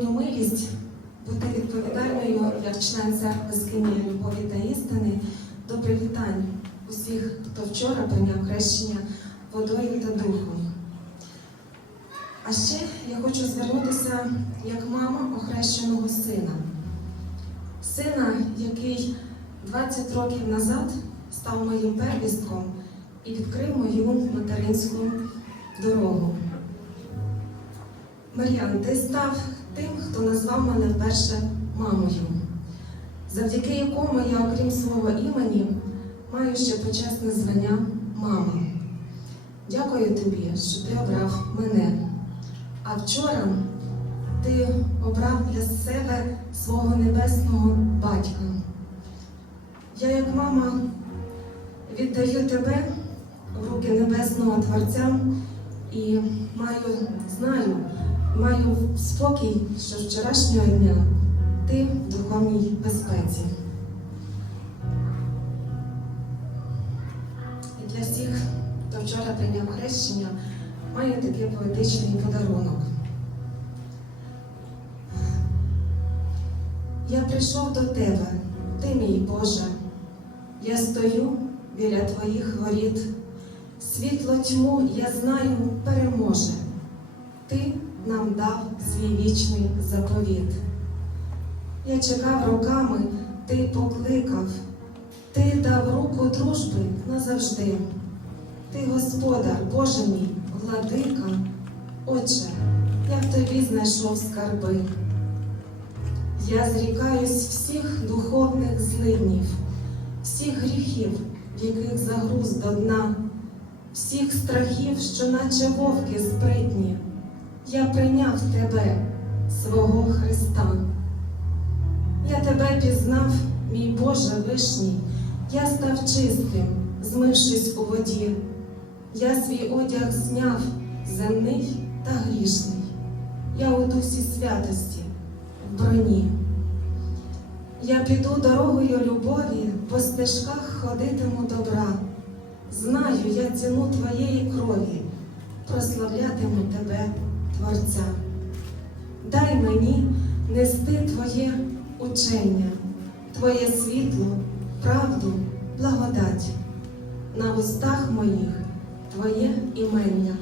Маю милість бути відповідальною як член церкви Скинії любові та істини до привітань усіх, хто вчора прийняв хрещення водою та духом. А ще я хочу звернутися як мама охрещеного сина. Сина, який 20 років назад став моїм первістком і відкрив мою материнську дорогу. Мар'ян, ти став тим, хто назвав мене вперше мамою, завдяки якому я, окрім свого імені, маю ще почесне звання мама. Дякую тобі, що ти обрав мене. А вчора ти обрав для себе свого небесного батька. Я, як мама, віддаю тебе в руки Небесного Творця і маю, знаю, маю спокій, що вчорашнього дня ти в духовній безпеці. І для всіх, хто вчора прийняв хрещення, маю такий поетичний подарунок. Я прийшов до тебе, ти мій Боже. Я стою біля твоїх воріт. Світло тьму, я знаю, переможе. Ти нам дав свій вічний заповіт. Я чекав роками, ти покликав, ти дав руку дружби назавжди. Ти, Господар, Боже мій, владика, Отче, я в тобі знайшов скарби. Я зрікаюсь всіх духовних злиднів, всіх гріхів, в яких загруз до дна, всіх страхів, що наче вовки спритні. Я прийняв тебе, свого Христа. Я тебе пізнав, мій Боже вишній, я став чистим, змившись у воді. Я свій одяг зняв, земний та грішний. Я у дусі святості, в броні. Я піду дорогою любові, по стежках ходитиму добра. Знаю я ціну твоєї крові, прославлятиму тебе, Творця. Дай мені нести Твоє учення, Твоє світло, правду, благодать. На устах моїх Твоє імення,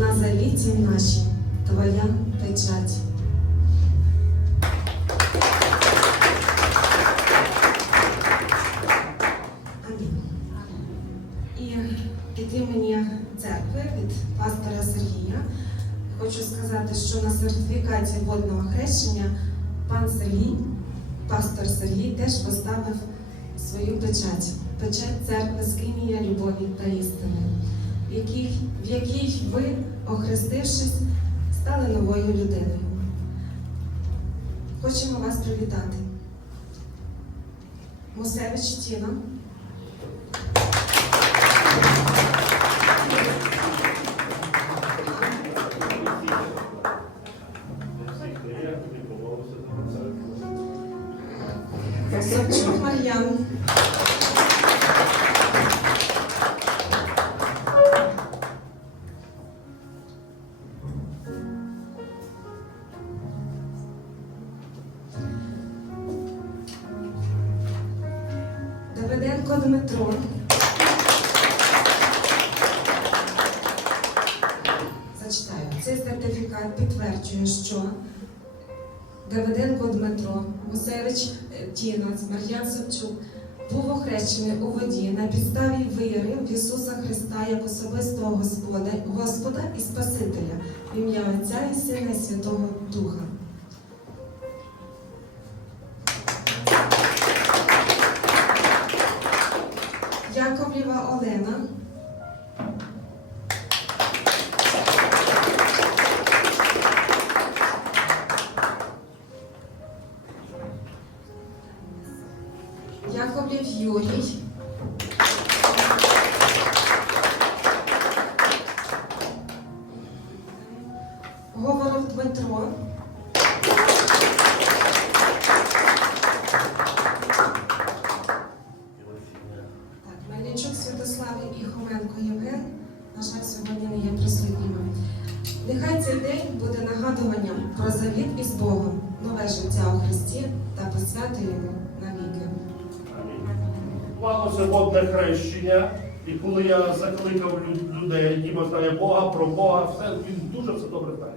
на завіті нашій Твоя печать. Хочу сказати, що на сертифікаті водного хрещення пан Сергій, пастор Сергій, теж поставив свою печать. Печать церкви Скинія любові та істини, в якій, ви, охрестившись, стали новою людиною. Хочемо вас привітати. Мусевич Тіна. Савчук Мар'ян. Давиденко Дмитро. Зачитаю. Цей сертифікат підтверджує, що Давиденко Дмитро, Мусевич е, Мар'ян Савчук був охрещений у воді на підставі віри в Ісуса Христа як особистого Господа, Господа і Спасителя ім'я Отця і Сина і Святого Духа. Яковлєва Олена. На жаль, сьогодні не є присутніми. Нехай цей день буде нагадуванням про завіт із Богом, нове життя у Христі та посвяти йому навіки. Амінь. Малося водне хрещення, і коли я закликав людей, які знає Бога, про Бога, все, він дуже все добре знає.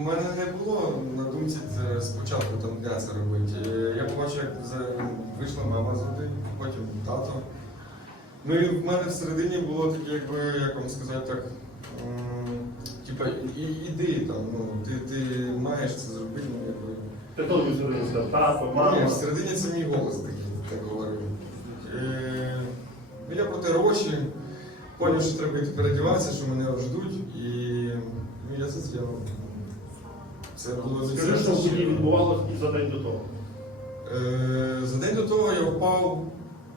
У мене не було на думці це спочатку там для це робити. Е, Я побачив, як вийшла мама з води, потім тато. Ну і в мене всередині було таке, якби, як вам сказати так, типа, іди там, ну, ти, ти маєш це зробити, ну, якби. Ти то сказав, тато, Ні, всередині це мій голос такий, так говорив. Е, ну, я проти гроші, поняв, що треба йти передіватися, що мене ждуть, і ну, я це зробив. Це було Скажи, що тоді відбувалося за день до того. Е, За день до того я впав,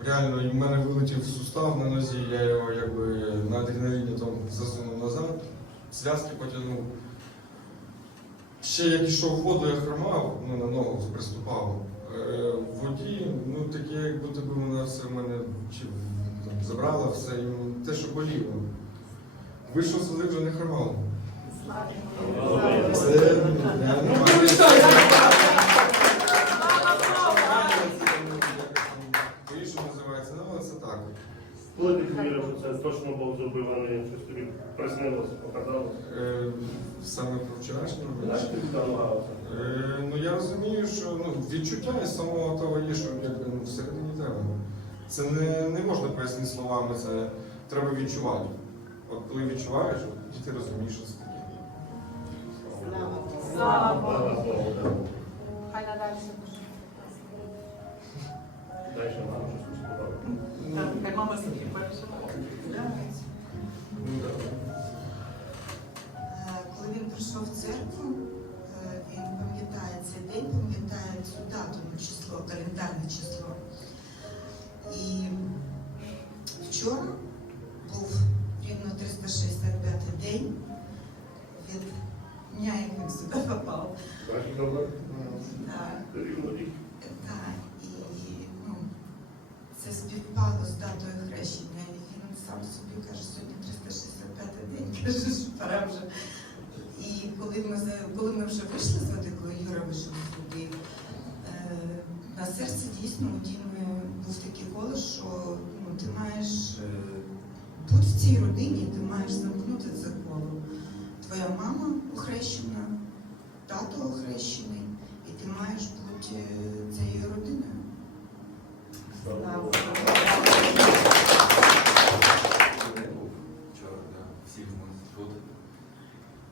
реально, в мене вилетів сустав на нозі, я його якби на адреналіні там засунув назад, зв'язки потягнув. Ще я пішов в воду, я хромав, ну, на ногу приступав. Е, В воді, ну таке, як будто би вона все в мене чи, там, забрала все, і ну, те, що боліло. Вийшов з води, вже не хромав. Це я не маю. Коли ти повірив, що це точно Бог зробив, а не щось тобі приснилося, показалося. Е, Саме про вчорашнє. Знаєш, ти. Е, Ну я розумію, що ну, відчуття із самого того є, що якби, ну, всередині тебе. Це не, не можна пояснити словами, це треба відчувати. От коли відчуваєш, тоді ти розумієш, що це таке. Слава Богу. Слава Богу. Хай надалі дуже. Дай ще нам щось Хай мама собі Коли він прийшов в церкву, е, він пам'ятає цей день, пам'ятає цю дату, ну, число, календарне число. І вчора був рівно 365 день від дня, як він сюди попав. Так, і це співпало з датою хрещення. І він сам собі каже, сьогодні 365 день, каже, що пора вже. І коли ми, коли ми вже вийшли з води, коли Юра вийшов з е, на серці дійсно у Діми був такий голос, що ну, ти маєш е, бути в цій родині, ти маєш замкнути це коло. Твоя мама охрещена, тато охрещений, і ти маєш бути е, цією родиною. Для.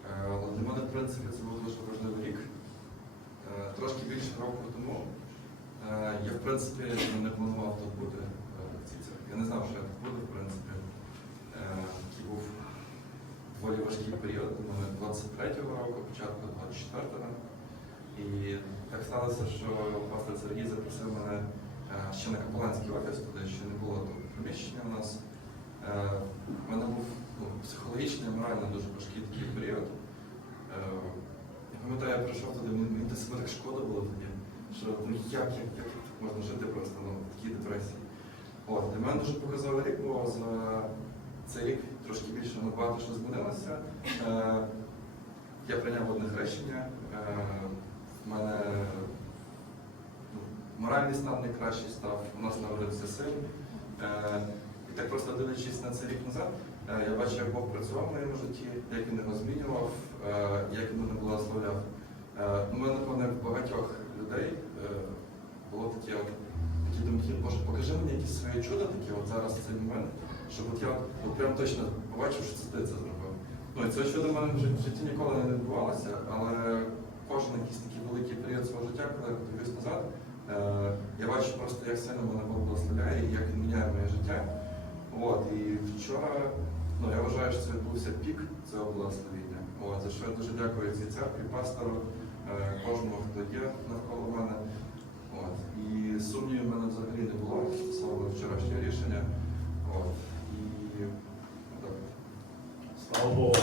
Е, мене, в принципі, це був дуже важливий рік. Е, Трошки більше року тому е, я, в принципі, не планував тут бути е, в цій церкві. Я не знав, що я тут буду, в принципі. Е, був доволі важкий період, думаю, 23-го року, початку 24-го. І так сталося, що пастор Сергій запросив мене е, ще на капеланський офіс, туди ще не було тут приміщення у нас. Е, У мене був ну, психологічний, морально дуже важкий такий період. Е, Я пам'ятаю, я прийшов туди, мені до себе так шкода було тоді, що ну як, як, як можна жити просто ну, в такій депресії. От, для мене дуже показовий рік, бо за цей рік трошки більше ну, багато що змінилося. Е, Я прийняв одне хрещення. Е, мене ну, моральний стан найкращий став, у нас народився син. Е, і так просто дивлячись на цей рік назад, е, я бачу, як Бог працював в моєму житті, як він його змінював, е, як він мене благословляв. У мене, напевно, багатьох людей було таке, от, такі думки, Боже, покажи мені якісь своє чудо таке от зараз в цей момент, щоб от я от прям точно побачив, що це це зробив. Ну і це чудо в мене в житті ніколи не відбувалося, але кожен якийсь такий великий період свого життя, коли я подивлюсь назад, я бачу просто, як сильно мене Бог благословляє як він міняє моє життя. От, і вчора, ну я вважаю, що це відбувся пік цього благословіння. От, за що я дуже дякую цій церкві, пастору, е, кожному, хто є навколо мене. От, і сумнівів в мене взагалі не було, слава вчорашнє рішення. От, і ну, так. Слава Богу.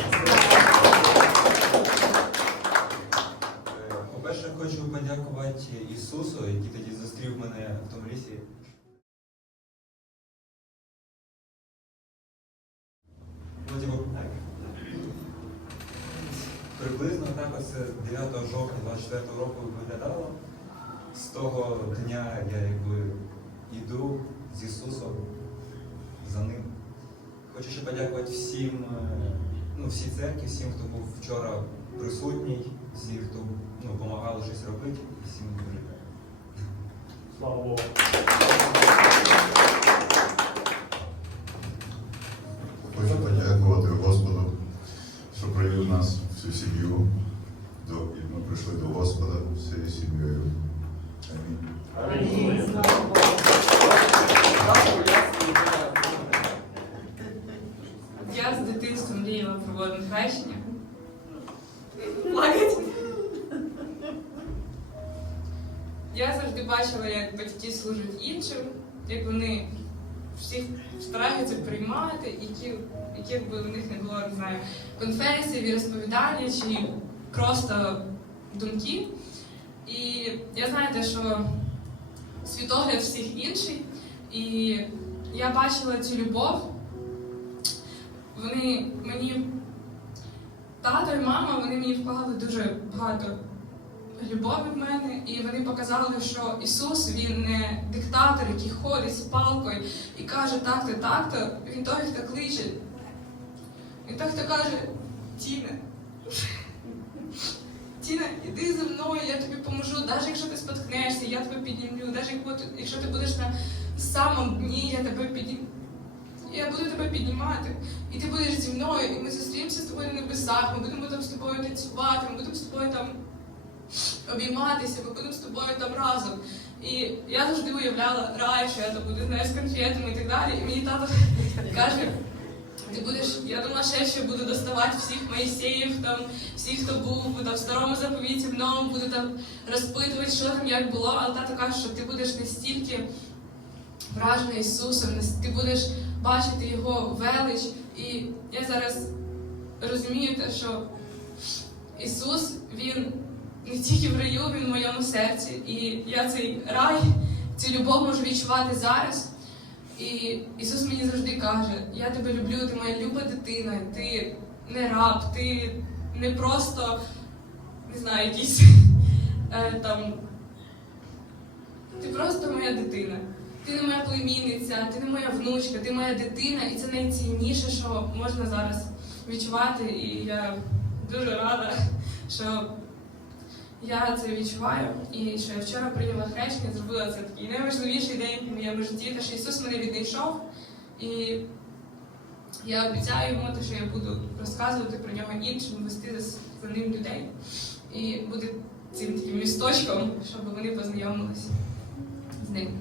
Е, По-перше, хочу подякувати Ісусу, який тоді зустрів мене в тому лісі. Ну, типу, так. приблизно так ось 9 жовтня 24 року виглядало. З того дня я якби йду з Ісусом за ним. Хочу ще подякувати всім, е, ну, всій церкві, всім, хто був вчора присутній, всім, хто ну, допомагали щось робити, і всім дуже дякую. Слава Богу. Хочу подякувати Господу, що привів нас всю сім'ю. Прийшли до Господа всією сім'єю. Амінь. Амінь. Я з дитинства мріяла про водне хрещення. Плакать. Я завжди бачила, як батьки служать іншим, як вони всіх стараються приймати, які, яких би у них не було, не знаю, конфесії, віросповідання чи просто думки. І я знаєте, що світогляд всіх інший, і я бачила цю любов вони мені тато і мама вони мені вклали дуже багато любові в мене, і вони показали, що Ісус він не диктатор, який ходить з палкою і каже так-то, так-то. Він той, хто кличе. Він той, хто каже, Тіна. Тіна, іди за мною, я тобі поможу, навіть якщо ти споткнешся, я тебе піднімлю, навіть якщо ти будеш на самому дні, я тебе піднімлю. Я буду тебе піднімати, і ти будеш зі мною, і ми зустрінемося з тобою на небесах, ми будемо там з тобою танцювати, ми будемо з тобою там обійматися, ми будемо з тобою там разом. І я завжди уявляла рай, що я там буду знаєш, з конфетами і так далі. І мені тато каже, ти будеш, я думала, ще буду доставати всіх Моїсеїв, там, всіх, хто був там, в старому заповіті, в новому, буду там розпитувати, що там як було, але тато каже, що ти будеш настільки вражена Ісусом, ти будеш бачити Його велич. І я зараз розумію те, що Ісус, Він не тільки в раю, Він в моєму серці. І я цей рай, цю любов можу відчувати зараз. І Ісус мені завжди каже: Я тебе люблю, ти моя люба дитина, ти не раб, ти не просто, не знаю, якийсь е, там. Ти просто моя дитина. Ти не моя племінниця, ти не моя внучка, ти моя дитина, і це найцінніше, що можна зараз відчувати. І я дуже рада, що я це відчуваю. І що я вчора прийняла хрещення, зробила це такий найважливіший день в моєму житті, те, що Ісус мене відійшов. І я обіцяю йому, те, що я буду розказувати про нього іншим, вести за, ним людей. І бути цим таким місточком, щоб вони познайомилися з ним.